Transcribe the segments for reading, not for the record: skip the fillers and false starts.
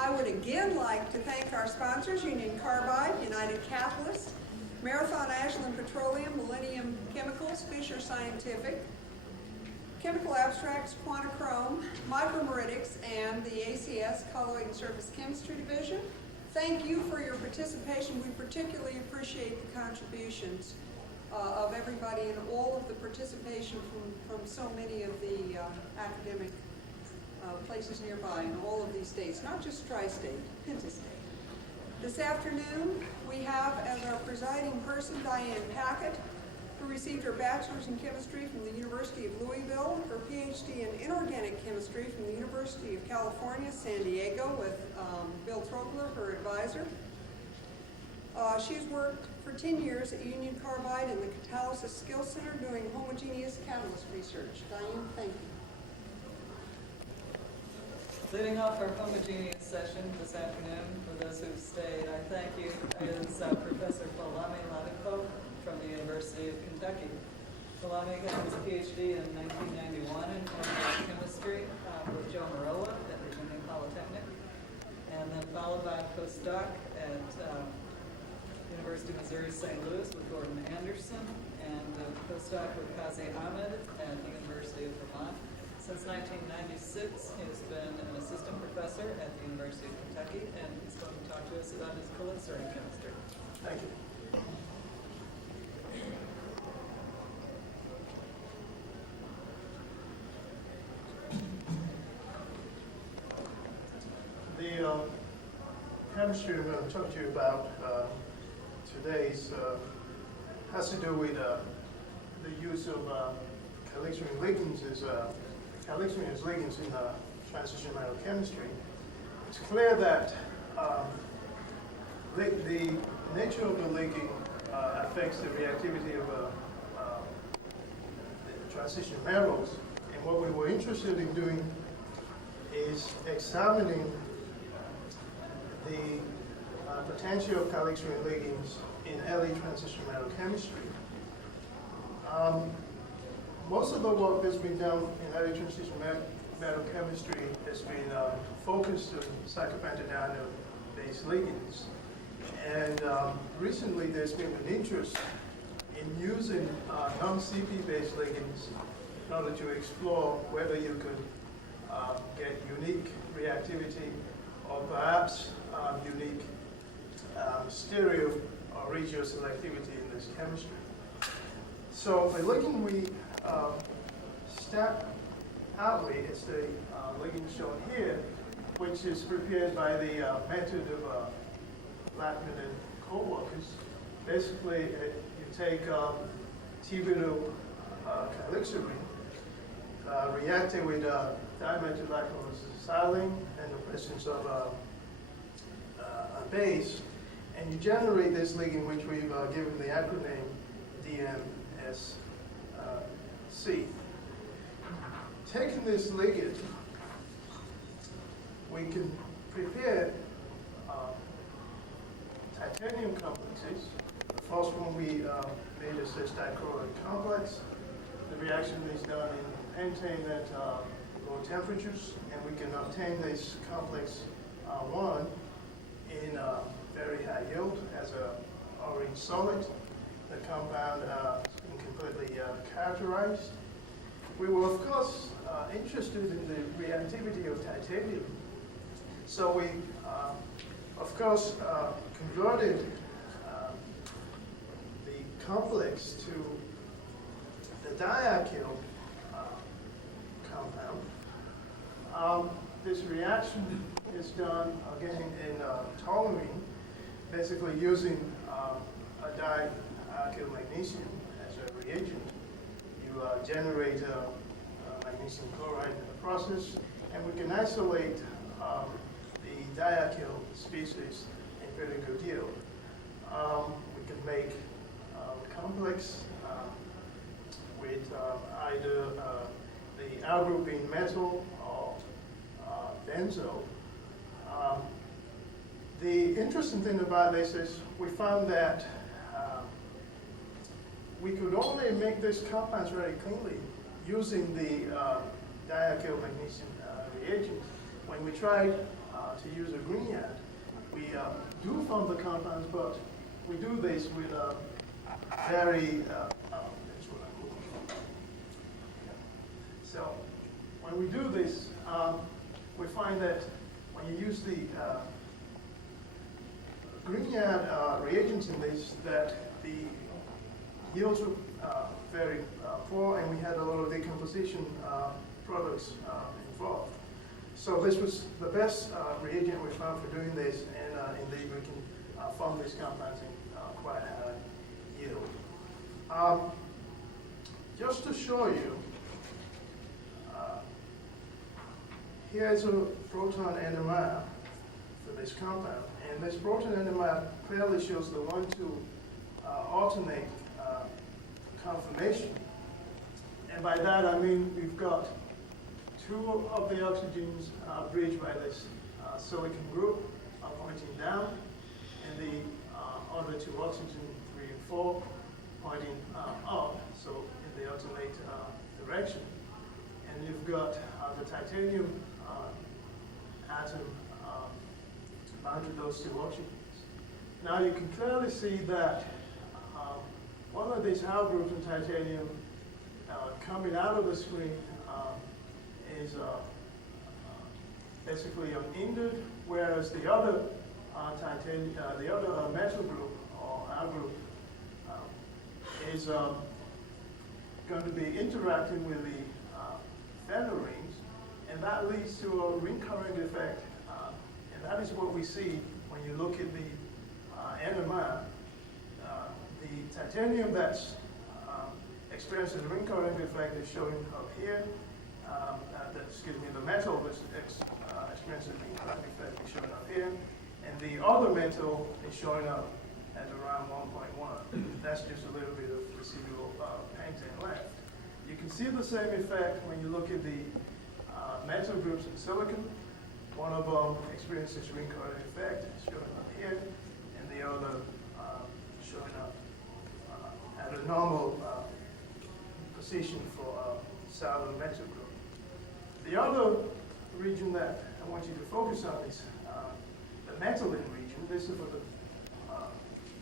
I would again like to thank our sponsors, Union Carbide, United Catalyst, Marathon Ashland Petroleum, Millennium Chemicals, Fisher Scientific, Chemical Abstracts, Quantachrome, Micromeridics, and the ACS, Colloid and Surface Chemistry Division. Thank you for your participation. We particularly appreciate the contributions of everybody and all of the participation from so many of the academic places nearby in all of these states, not just tri-state, pentastate. This afternoon, we have as our presiding person Diane Packett, who received her bachelor's in chemistry from the University of Louisville, her PhD in inorganic chemistry from the University of California, San Diego, with Bill Trogler, her advisor. She's worked for 10 years at Union Carbide in the Catalysis Skills Center doing homogeneous catalyst research. Diane, thank you. Leading off our homogeneous session this afternoon, for those who've stayed, I thank you, is Professor Ladipo from the University of Kentucky. Palami got his PhD in 1991 in organic chemistry with Joe Marola at Virginia Polytechnic, and then followed by a postdoc at University of Missouri St. Louis with Gordon Anderson, and a postdoc with Kazi Ahmed at the University of Vermont. Since 1996, he has been an assistant professor at the University of Kentucky, and he's going to talk to us about his calixarene chemistry. Thank you. The chemistry I'm going to talk to you about today has to do with the use of calixarene ligands calixarene as ligands in transition metal chemistry. It's clear that the nature of the ligand affects the reactivity of the transition metals, and what we were interested in doing is examining the potential of calixarene ligands in early transition metal chemistry. Most of the work that's been done in early transition metal chemistry has been focused on cyclopentadiene-based ligands. And recently there's been an interest in using non-CP-based ligands in order to explore whether you could get unique reactivity or perhaps unique stereo or regioselectivity in this chemistry. So the ligand we start out with is the ligand shown here, which is prepared by the method of Blackman and co-workers. Basically, you take tertbutylcalixarene, react it with dimethylcalixarene and the presence of a base, and you generate this ligand, which we've given the acronym DMSC. Taking this ligand, we can prepare titanium complexes. The first one we made is this dichloride complex. The reaction is done in pentane at low temperatures, and we can obtain this complex 1 in very high yield as a orange solid. The compound is completely characterized. We were, of course, interested in the reactivity of titanium. So we, of course, converted the complex to the dialkyl compound. This reaction is done again in toluene, basically using a dialkyl magnesium as a reagent. You generate magnesium chloride in the process, and we can isolate the dialkyl species in very good yield. We can make a complex with either the L group being metal or benzo. The interesting thing about this is we found that we could only make these compounds very cleanly using the dialkyl magnesium reagent. when we tried to use a grignard, we do form the compounds, but we do this with very, that's what I'm looking for. So when we do this, we find that when you use the grignard reagents in this, that the yields were very poor, and we had a lot of decomposition products involved. So this was the best reagent we found for doing this, and indeed we can form these compounds in quite high yield. Just to show you, here's a proton NMR for this compound, and this proton NMR clearly shows the 1,2 alternate conformation. And by that I mean we've got 2 of the oxygens bridged by this silicon group pointing down, and the other 2 oxygen 3 and 4 pointing up, so in the alternate direction. And you've got the titanium atom bound to those 2 oxygens. Now you can clearly see that one of these half groups in titanium coming out of the screen is basically unhindered, whereas the other metal group or R group is going to be interacting with the Fender rings, and that leads to a ring current effect, and that is what we see when you look at the NMR. The titanium that's experiencing the ring current effect is showing up here. The metal that's experiencing the ring current effect is showing up here, and the other metal is showing up at around 1.1. That's just a little bit of residual painting left. You can see the same effect when you look at the metal groups in silicon. One of them experiences ring current effect, showing up here, and the other showing up at a normal position for solid metal group. The other region that I want you to focus on is the metalline region. This is for the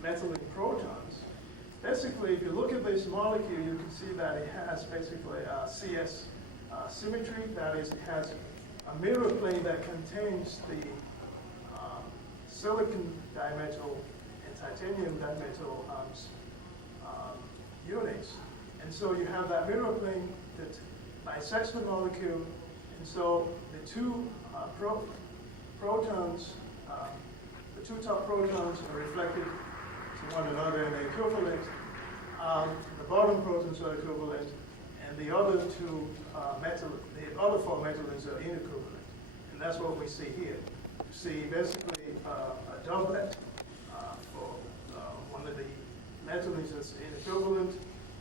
metalline protons. Basically, if you look at this molecule, you can see that it has basically CS symmetry. That is, it has a mirror plane that contains the silicon dimetal and titanium dimetal units. And so you have that mirror plane that bisects the molecule, and so the 2 protons, the 2 top protons are reflected to one another and they're equivalent. The bottom protons are equivalent, and the other 4 metallines are inequivalent. And that's what we see here. You see basically a doublet for one of the metallines that's inequivalent,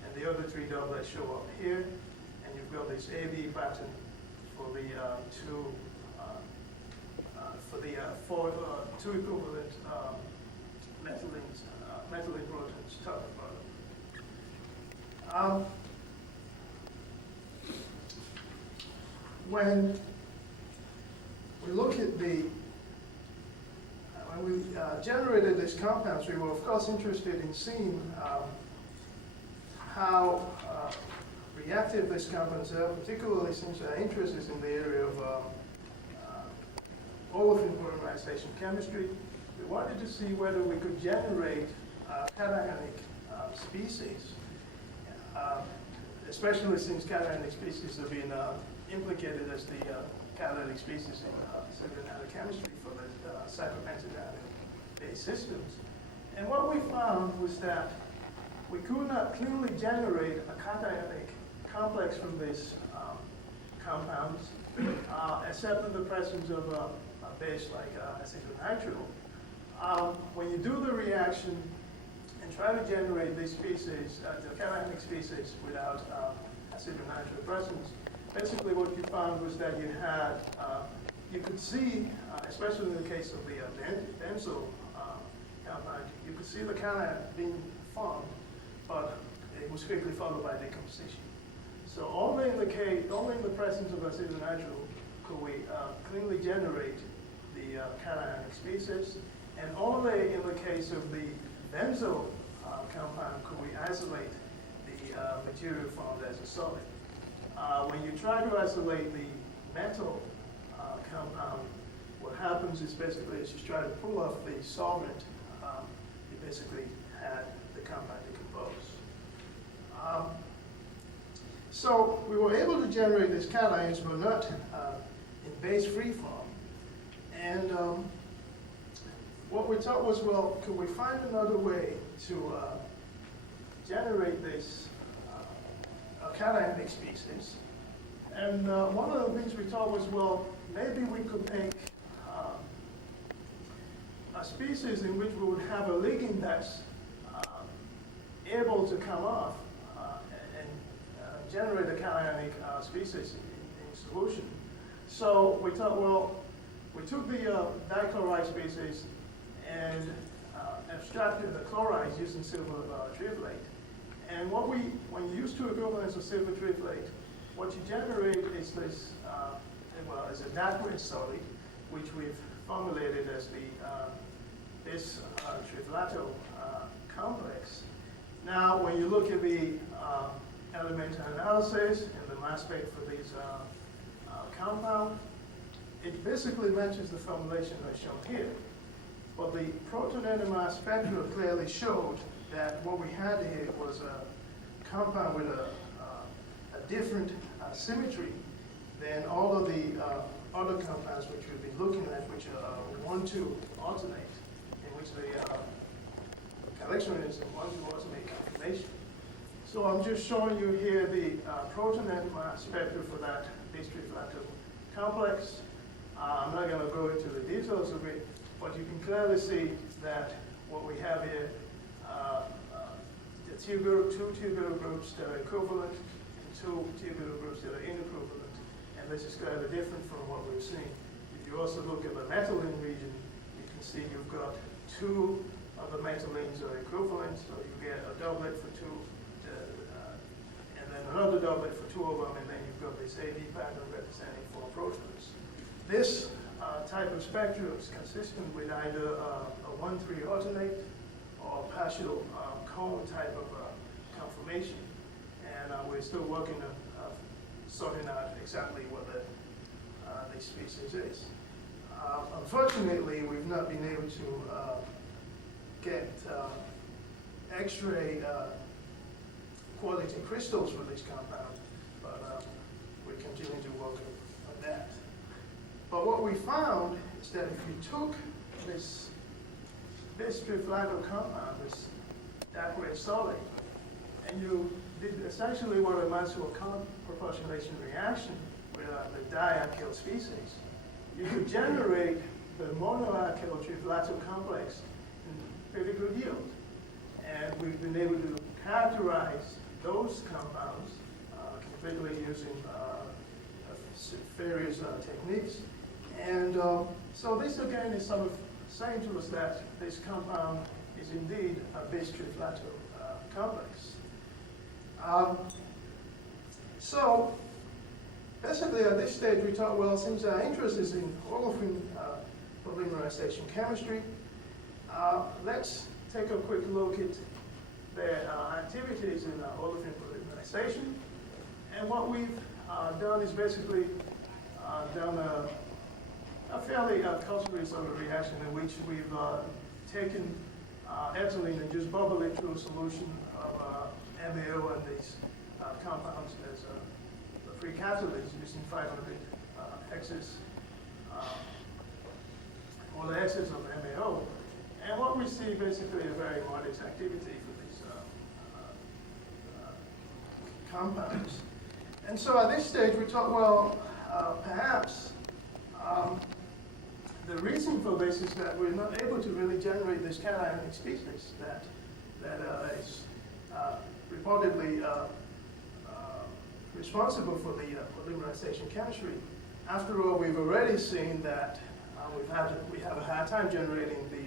and the other 3 doublets show up here, and you've got this AB pattern for the 2 equivalent metalline protons, top and bottom. When we look at when we generated these compounds, we were of course interested in seeing how reactive these compounds are, particularly since our interest is in the area of olefin polymerization chemistry. We wanted to see whether we could generate cationic species, especially since cationic species have been implicated as the catalytic species in cyclonal chemistry for the cyclopentadiene-based systems. And what we found was that we could not clearly generate a cationic complex from these compounds, except in the presence of a base like acetylnitrile. When you do the reaction and try to generate these species, the cationic species without acetylnitrile presence, basically what you found was that you could see, especially in the case of the benzyl compound, you could see the cation being formed, but it was quickly followed by decomposition. So only in the presence of acetylnitrile could we cleanly generate the cationic species, and only in the case of the benzo compound could we isolate the material formed as a solid. When you try to isolate the metal compound, what happens is basically as you try to pull off the solvent, you basically had the compound decompose. So we were able to generate these cations, but not in base-free form. And what we thought was, well, could we find another way to generate this cationic species? And one of the things we thought was, well, maybe we could make a species in which we would have a ligand that's able to come off and generate a cationic species in solution. So we thought, well, we took the dichloride species and abstracted the chlorides using silver triflate. And when you use two equivalents of silver triflate, what you generate is this, is a aqueous solid, which we've formulated as this triflato complex. Now, when you look at the elemental analysis and the mass spec for these compound, it basically matches the formulation that's shown here. But the proton NMR spectra clearly showed that what we had here was a compound with a different symmetry than all of the other compounds which we've been looking at, which are 1,2 alternate, in which the calixarene is a 1,2 alternate conformation. So I'm just showing you here the proton NMR spectra for that base triflato complex. I'm not going to go into the details of it, but you can clearly see that what we have here, the two tubular groups that are equivalent, and two tubular groups that are inequivalent, and this is clearly different from what we've seen. If you also look at the methylene region, you can see you've got two of the methylenes are equivalent, so you get a doublet for two, and then another doublet for two of them, and then you've got this AB pattern representing 4 protons. This type of spectrum is consistent with either a 1,3 alternate or partial cone type of conformation. And we're still working on sorting out exactly what the species is. Unfortunately, we've not been able to get X-ray quality crystals for this compound, but we're continuing to work on that. But what we found is that if you took this triflato compound, this aqueous solid, and you did essentially what amounts to a counter-proportionation reaction with the dialkyl species, you could generate the monoalkyl triflato complex in pretty good yield. And we've been able to characterize those compounds completely using various techniques. And so this again is sort of saying to us that this compound is indeed a base triflato complex. So basically at this stage we thought, well, since our interest is in olefin polymerization chemistry, let's take a quick look at the activities in olefin polymerization. And what we've done is basically done a fairly culturally sort of reaction in which we've taken ethylene and just bubbled it through a solution of MAO and these compounds as a free catalyst using 500 excess or the excess of MAO. And what we see basically a very modest activity for these compounds. And so at this stage we thought, well, perhaps the reason for this is that we're not able to really generate this cationic species that is reportedly responsible for the polymerization chemistry. After all, we've already seen that we have a hard time generating the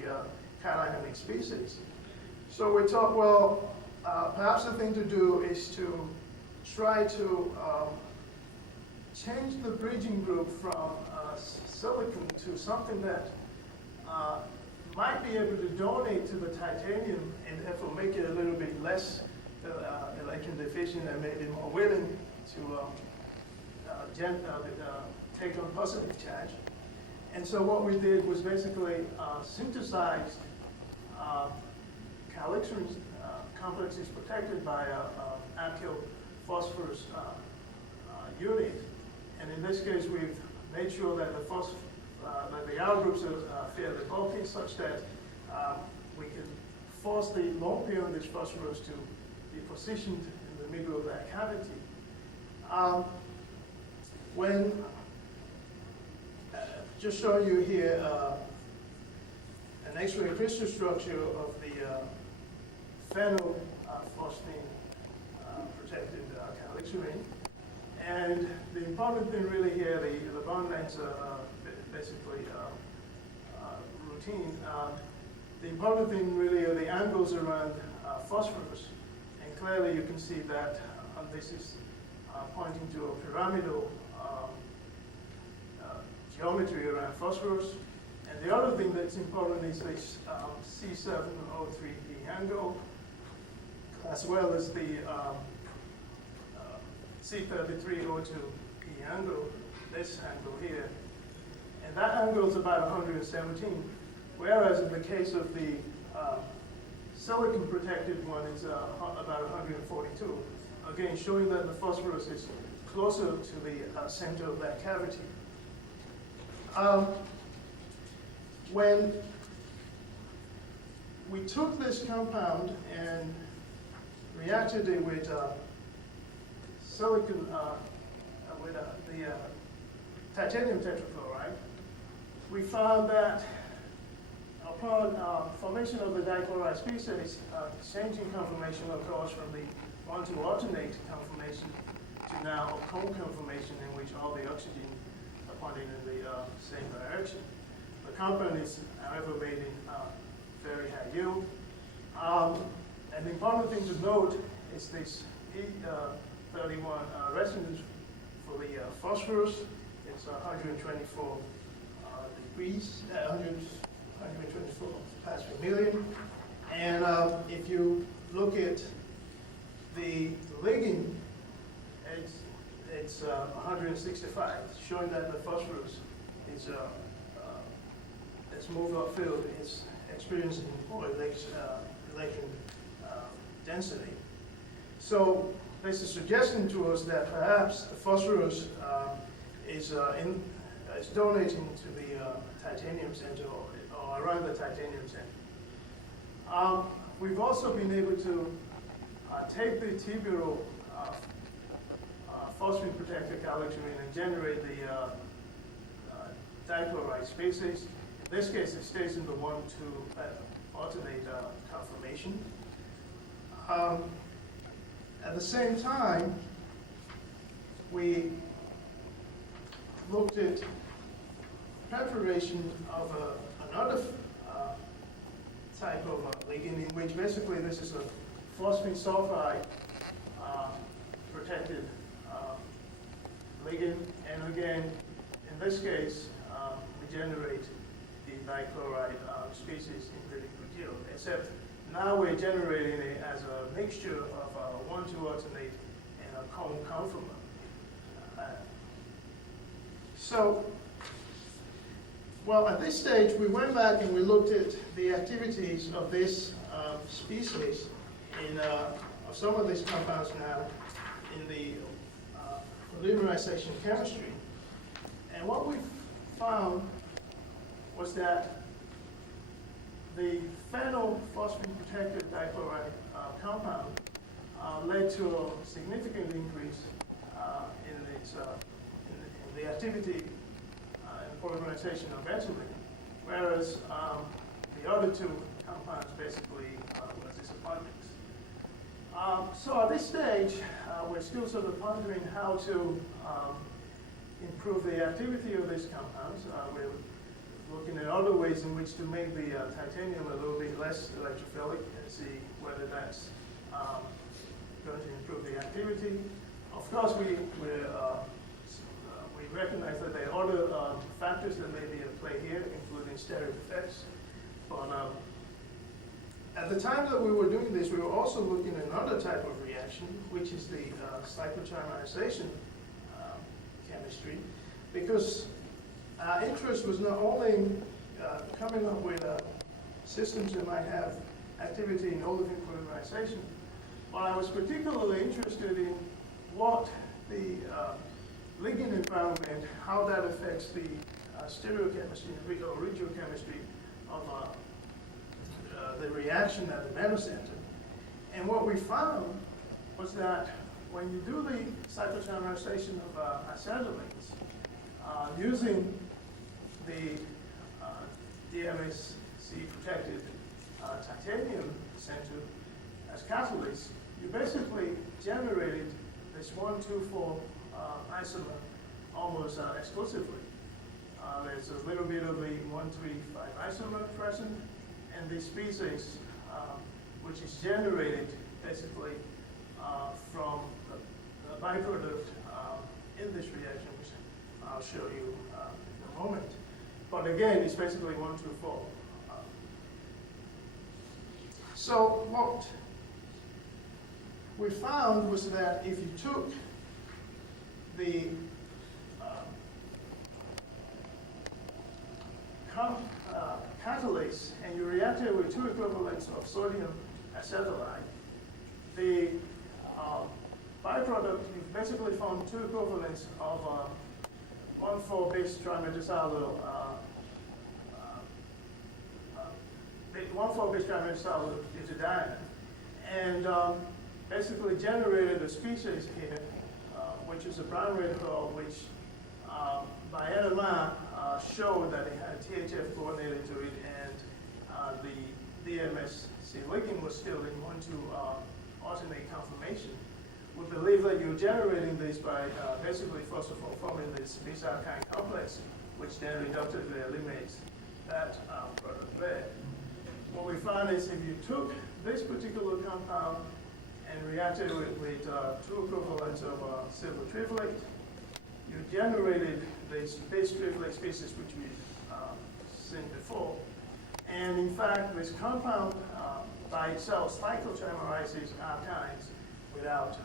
cationic species. So we thought, well, perhaps the thing to do is to try to change the bridging group from silicon to something that might be able to donate to the titanium and therefore make it a little bit less electron deficient and make it more willing to take on positive charge. And so what we did was basically synthesized calixarene complexes protected by alkyl phosphorus unit. And in this case, we've made sure that the R groups are fairly bulky such that we can force the lone pair of this phosphorus to be positioned in the middle of that cavity. Just showing you here an X-ray crystal structure of the phenylphosphine protected calixarene. And the important thing really here, the bond lengths are basically routine. The important thing really are the angles around phosphorus. And clearly you can see that this is pointing to a pyramidal geometry around phosphorus. And the other thing that's important is this C703P angle, as well as the C33O2P angle, this angle here. And that angle is about 117, whereas in the case of the silicon protected one, it's about 142. Again, showing that the phosphorus is closer to the center of that cavity. When we took this compound and reacted it with silicon, with the titanium tetrachloride, we found that upon formation of the dichloride species, changing conformation occurs from the 1,2 alternate conformation to now a cone conformation in which all the oxygen are pointing in the same direction. The compound is, however, made in very high yield. And the important thing to note is this E31 resonance for the phosphorus. It's 124 degrees, 124 parts per million. And if you look at the ligand, it's 165, showing that the phosphorus is moved upfield, is experiencing more electron density. So this is suggesting to us that perhaps the phosphorus is donating to the titanium center or around the titanium center. We've also been able to take the tubular phosphine protected calixarene and generate the dichloride species. In this case, it stays in the 1,2 alternate conformation. At the same time, we looked at preparation of another type of ligand, in which basically this is a phosphine sulfide protected ligand. And again, in this case, we generate the dichloride species in pretty good yield, except now we're generating it as a mixture of a 1,2 alternate and a cone conformer. Well, at this stage, we went back and we looked at the activities of this species of some of these compounds now in the polymerization chemistry. And what we found was that the phenylphosphine protected dichloride compound led to a significant increase in the activity and polymerization of ethylene, whereas the other two compounds basically were disappointments. So at this stage, we're still sort of pondering how to improve the activity of these compounds. We're looking at other ways in which to make the titanium a little bit less electrophilic and see whether that's going to improve the activity. Of course, we're recognize that there are other factors that may be at play here, including stereo effects. But at the time that we were doing this, we were also looking at another type of reaction, which is the cyclotrimerization chemistry, because our interest was not only coming up with systems that might have activity in olefin polymerization, but I was particularly interested in what the ligand environment, how that affects the stereochemistry or regiochemistry of the reaction at the nanocenter. And what we found was that when you do the cyclotrimerization of acetylenes using the DMSC protected titanium center as catalyst, you basically generated this 1,2,4 isomer almost exclusively. There's a little bit of the 1,3,5 isomer present, and the species, which is generated basically from the byproduct in this reaction, which I'll show you in a moment. But again, it's basically 1,2,4. So what we found was that if you took the catalase and you reacted it with 2 equivalents of sodium acetylide, the byproduct, you basically found 2 equivalents of 1,4-bis trimethyl 1,4-bis trimethyl butadiene, and basically generated a species here, which is a brown red pearl, which by NMR showed that it had THF coordinated to it, and the DMSC ligand was still in 1,2 alternate conformation. We believe that you're generating this by basically, first of all, forming this bis-alkyne complex, which then reductively eliminates that product there. What we found is if you took this particular compound and reacted with 2 equivalents of silver triflate, you generated this base triflate species, which we've seen before. And in fact, this compound by itself cyclotrimerizes alkynes without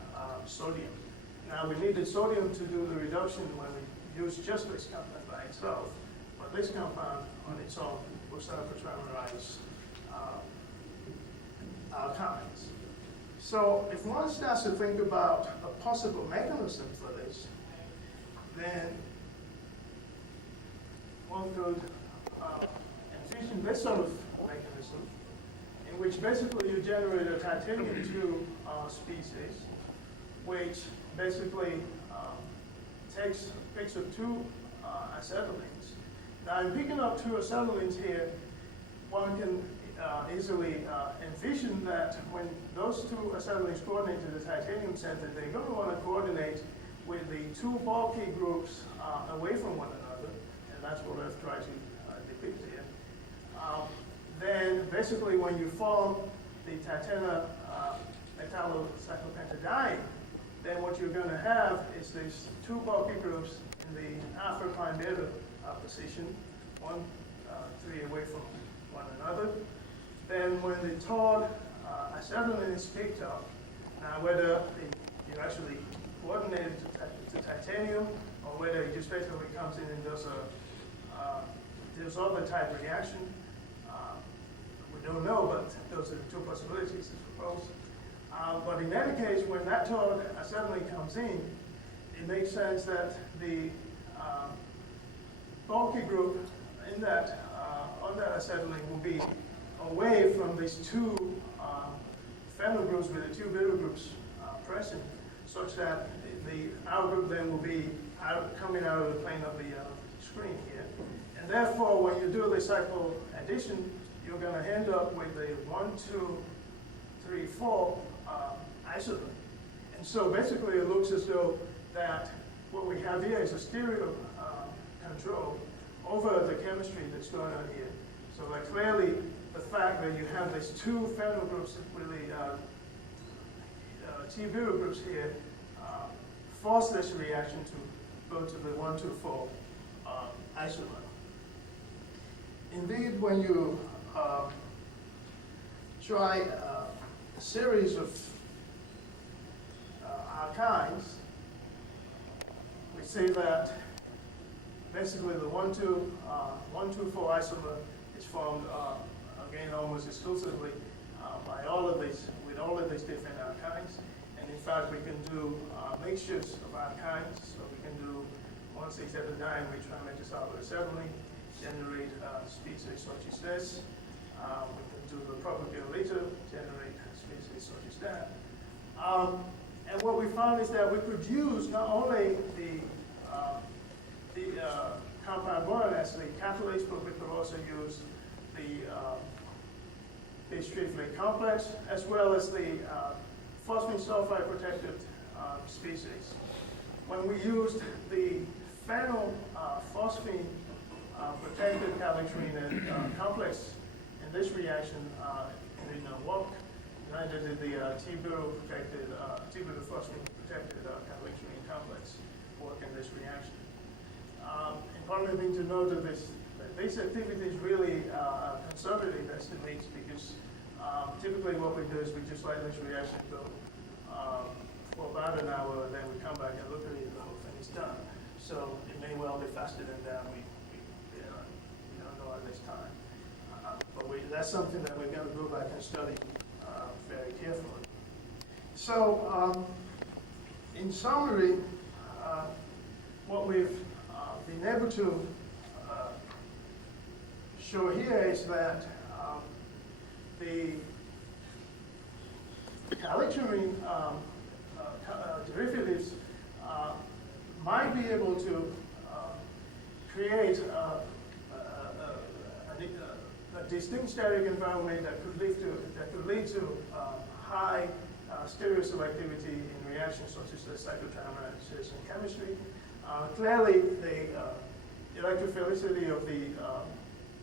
sodium. Now, we needed sodium to do the reduction when we used just this compound by itself, but this compound on its own will cyclotrimerize alkynes. So if one starts to think about a possible mechanism for this, then one could envision this sort of mechanism, in which basically you generate a titanium-2 species, which basically picks up 2 acetylenes. Now, in picking up 2 acetylenes here, one can easily envision that when those 2 acetylenes coordinate to the titanium center, they're going to want to coordinate with the 2 bulky groups away from one another, and that's what I've tried to depict here. Then basically when you form the titana metallocyclopentadiene, then what you're going to have is these 2 bulky groups in the alpha prime beta position, 1, 3 away from one another. Then when the tall acetylene is picked up, now whether you actually coordinate it to titanium, or whether it just basically comes in and does a other type reaction, we don't know, but those are the 2 possibilities, I suppose. But in any case, when that tall acetylene comes in, it makes sense that the bulky group in that on that acetylene will be away from these 2 phenyl groups with the 2 butyl groups present, such that the outer group then will be coming out of the plane of the screen here. And therefore, when you do the cycle addition, you're going to end up with a 1, 2, 3, 4 isotope. And so basically it looks as though that what we have here is a stereo control over the chemistry that's going on here. So that clearly the fact that you have these 2 phenyl groups with the T-butyl groups here force this reaction to go to the 1,2,4 isomer. Indeed, when you try a series of alkynes, we say that basically the 1,2,4 isomer is formed again almost exclusively by all of these different alkynes. And in fact, we can do mixtures of alkynes. So we can do 1,6,7,9 with trimethyl-acetylene, generate species such as this. We can do the propyl-butyl, generate species such as that. And what we found is that we could use not only the compound boron acid catalase, but we could also use the H3 complex, as well as the phosphine sulfide protected species. When we used the phenyl phosphine protected calixarene complex in this reaction, in work, neither did the T-butyl-phosphine protected calixarene complex work in this reaction. Important thing to note that this activity is really conservative estimates, because typically what we do is we just let this reaction go for about an hour, and then we come back and look at it, the whole thing is done. So it may well be faster than that. We don't know at this time. But that's something that we're going to go back and study very carefully. So in summary, what we've been able to show here is that the calixarene derivatives might be able to create a distinct steric environment that could lead to high stereoselectivity in reactions such as the cyclotrimeric chemistry. Clearly, the electrophilicity of the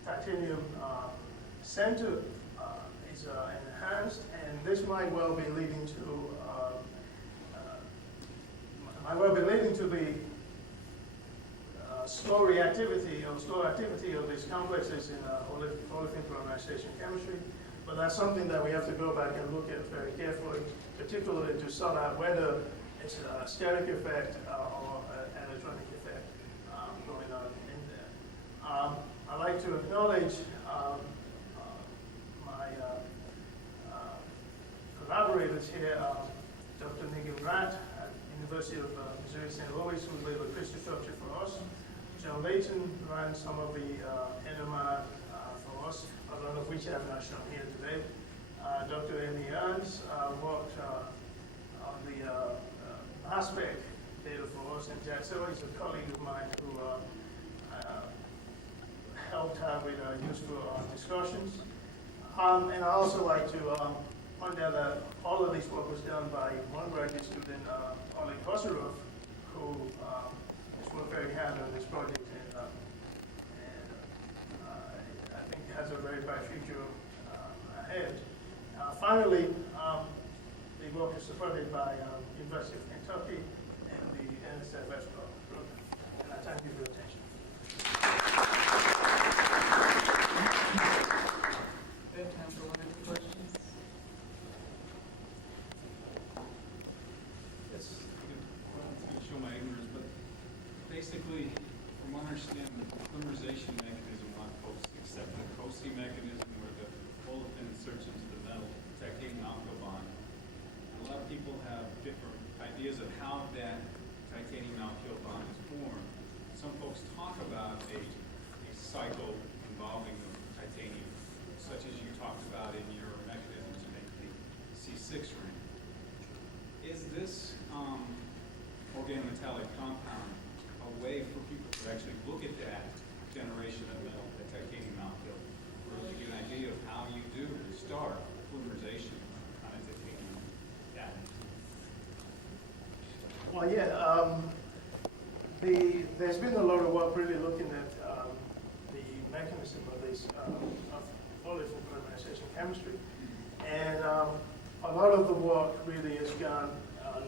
titanium center is enhanced, and this might well be leading to the slow reactivity or slow activity of these complexes in olefin polymerization chemistry. But that's something that we have to go back and look at very carefully, particularly to sort out whether it's a steric effect or an electronic effect going on in there. I'd like to acknowledge my collaborators here, Dr. Nigel Ratt at University of Missouri St. Louis, who laid the crystal structure for us. John Layton ran some of the NMR for us, a lot of which I have not shown here today. Dr. Amy Ernst worked on the aspect data for us, and Jack Silver is a colleague of mine who helped her with useful discussions. And I also like to point out that all of this work was done by one graduate student, Oleg Kosorov, who has worked very hard on this project, and I think has a very bright future ahead. Finally, the work is supported by University of Kentucky and the NSF program. And I thank you for your attention. We have time for one or two questions. Yes, I'm going to show my ignorance, but basically, from what I understand, the polymerization mechanism, a lot of folks accept the COSI mechanism where the olefin inserts into the metal, titanium alkyl bond. A lot of people have different ideas of how that titanium alkyl bond is formed. Some folks talk about a cycle involving the titanium, such as you talked about in your mechanism to make the C6 ring. Is this organometallic compound a way for people to actually look at that generation of metal, the titanium alkyl, or to get an idea of how you do start polymerization on a titanium atom? Well, yeah, there's been a lot of work really looking at the mechanism of this of olefin polymerization chemistry, and a lot of the work really has gone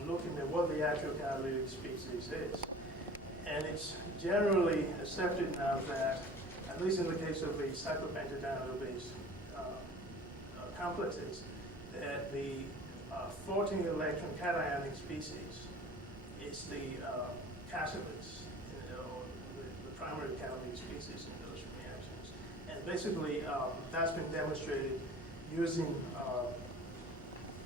looking at what the actual catalytic species is. And it's generally accepted now that, at least in the case of the cyclopentadienyl-based complexes, that the 14-electron cationic species is the catalyst, or the primary catalytic species in those reactions. And basically, that's been demonstrated using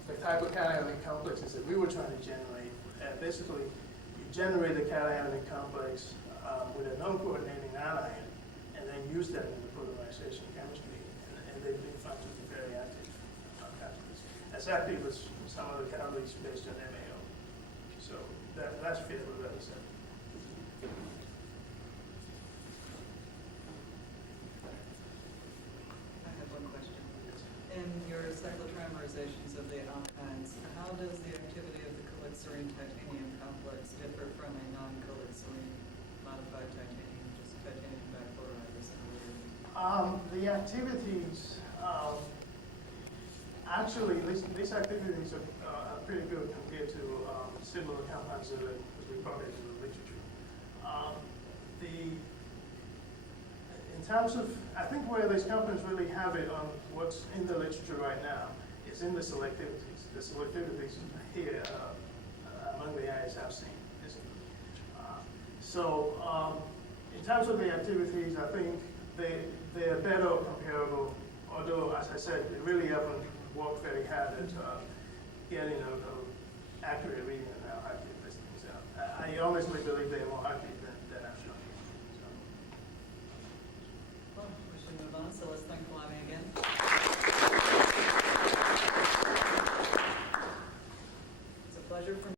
the type of cationic complexes that we were trying to generate. Basically, you generate a cationic complex with a non-coordinating anion, and then use that in the polymerization chemistry, and they've been found to be very active catalysts. As active as some of the catalysts based on MAO. So that's fairly well accepted. I have one question. In your cyclotrimerizations of the alkynes, how does the activity of the calixarene titanium complex differ from a non-calixarene modified titanium, just titanium dichloride or similar? The activities, actually, these activities are pretty good compared to similar compounds that are reported in the literature. In terms of, I think where these compounds really have it on what's in the literature right now is in the selectivities. The selectivities here among the areas I've seen. In terms of the activities, I think they are better or comparable, although, as I said, they really haven't worked very hard at getting an accurate reading on how active these things are. I honestly believe they're more active than